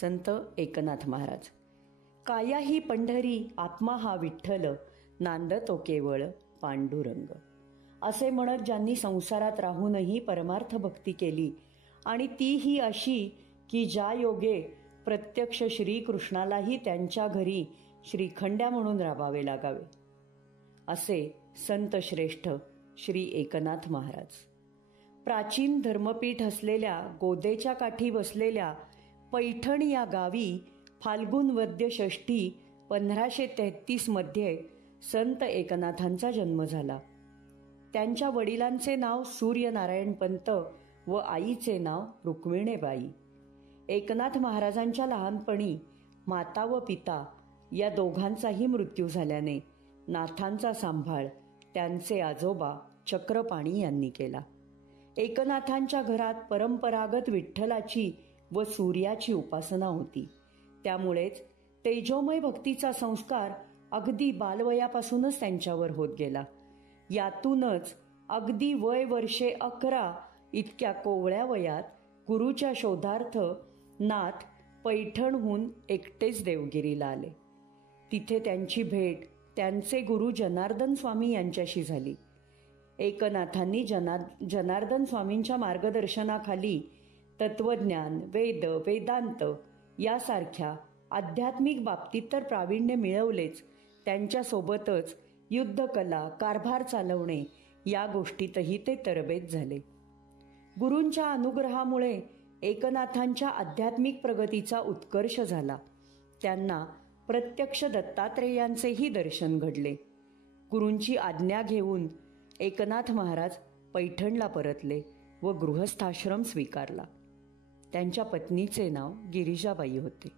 संत एकनाथ महाराज. काया ही पंढरी, आत्मा हा विठ्ठल, नांदतो केवळ पांडुरंग. असे म्हणत ज्यांनी संसारात राहूनही परमार्थ भक्ती केली आणि तीही अशी की ज्या योगे प्रत्यक्ष श्रीकृष्णालाही त्यांच्या घरी श्रीखंड्या म्हणून राबावे लागावे, असे संत श्रेष्ठ श्री एकनाथ महाराज. प्राचीन धर्मपीठ असलेल्या गोदेच्या काठी बसलेल्या पैठण या गावी फाल्गुन वद्य षष्ठी 1533 मध्ये संत एकनाथांचा जन्म झाला. त्यांच्या वडिलांचे नाव सूर्यनारायण पंत व आईचे नाव रुक्मिणीबाई. एकनाथ महाराजांच्या लहानपणी माता व पिता या दोघांचाही मृत्यू झाल्याने नाथांचा सांभाळ त्यांचे आजोबा चक्रपाणी यांनी केला. एकनाथांच्या घरात परंपरागत विठ्ठलाची व सूर्याची उपासना होती. त्यामुळेच तेजोमय भक्तीचा संस्कार अगदी बालवयापासूनच त्यांच्यावर होत गेला. यातूनच अगदी वय वर्षे 11 इतक्या कोवळ्या वयात गुरुच्या शोधार्थ नाथ पैठणहून एकटेच देवगिरीला आले. तिथे त्यांची भेट त्यांचे गुरु जनार्दन स्वामी यांच्याशी झाली. एकनाथांनी जनार्दन स्वामींच्या मार्गदर्शनाखाली तत्वज्ञान, वेद, वेदांत यासारख्या आध्यात्मिक बाबतीत तर प्रावीण्य मिळवलेच, त्यांच्यासोबतच युद्धकला, कारभार चालवणे या गोष्टीतही ते तरबेज झाले. गुरूंच्या अनुग्रहामुळे एकनाथांच्या आध्यात्मिक प्रगतीचा उत्कर्ष झाला. त्यांना प्रत्यक्ष दत्तात्रेयांचेही दर्शन घडले. गुरूंची आज्ञा घेऊन एकनाथ महाराज पैठणला परतले व गृहस्थाश्रम स्वीकारला. त्यांच्या पत्नीचे नाव गिरिजाबाई होते.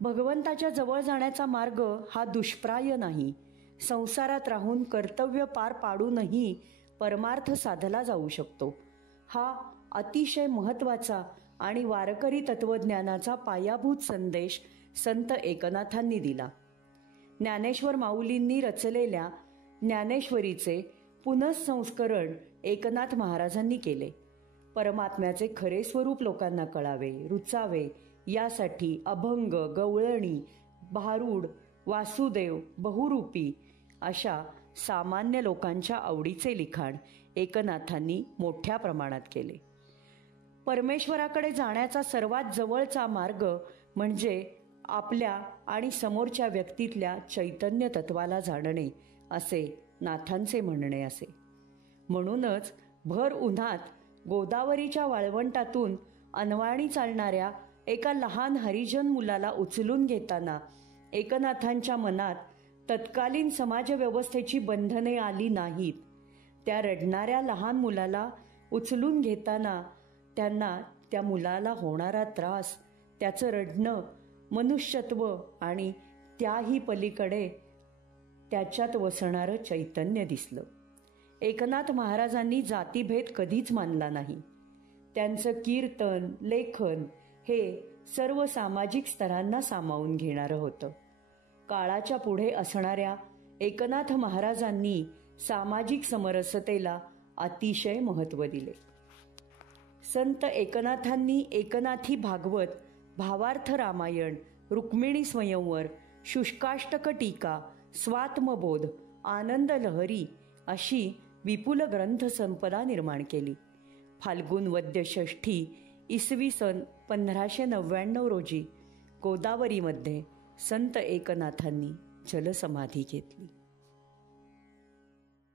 भगवंताच्या जवळ जाण्याचा मार्ग हा दुष्प्राय नाही. संसारात राहून कर्तव्य पार पाडूनही परमार्थ साधला जाऊ शकतो. हा अतिशय महत्त्वाचा आणि वारकरी तत्वज्ञानाचा पायाभूत संदेश संत एकनाथांनी दिला. ज्ञानेश्वर माऊलींनी रचलेल्या ज्ञानेश्वरीचे पुनःसंस्करण एकनाथ महाराजांनी केले. परमात्म्याचे खरे स्वरूप लोकांना कळावे, रुचावे यासाठी अभंग, गवळणी, भारूड, वासुदेव, बहुरूपी अशा सामान्य लोकांच्या आवडीचे लिखाण एकनाथांनी मोठ्या प्रमाणात केले. परमेश्वराकडे जाण्याचा सर्वात जवळचा मार्ग म्हणजे आपल्या आणि समोरच्या व्यक्तीतल्या चैतन्य तत्वाला जाणणे, असे नाथांचे म्हणणे असे. म्हणूनच भर उन्हात गोदावरीच्या वाळवंटातून अनवाणी चालणाऱ्या एका लहान हरिजन मुलाला उचलून घेताना एकनाथांच्या मनात तत्कालीन समाजव्यवस्थेची बंधने आली नाहीत. त्या रडणाऱ्या लहान मुलाला उचलून घेताना त्यांना त्या मुलाला होणारा त्रास, त्याचं रडणं, मनुष्यत्व आणि त्याही पलीकडे त्याच्यात वसणारं चैतन्य दिसलं. एकनाथ महाराजांनी जातीभेद कधीच मानला नाही. त्यांचं कीर्तन, लेखन हे सर्व सामाजिक स्तरांना सामावून घेणारं होतं. काळाच्या पुढे असणाऱ्या एकनाथ महाराजांनी सामाजिक समरसतेला अतिशय महत्त्व दिले. संत एकनाथांनी एकनाथी भागवत, भावार्थ रामायण, रुक्मिणी स्वयंवर, शुष्काष्टक टीका, स्वात्मबोध, आनंद लहरी अशी विपुल ग्रंथसंपदा निर्माण केली. फाल्गुन वद्य षष्ठी इसवी सन 1599 रोजी गोदावरीमध्ये संत एकनाथांनी जलसमाधी घेतली.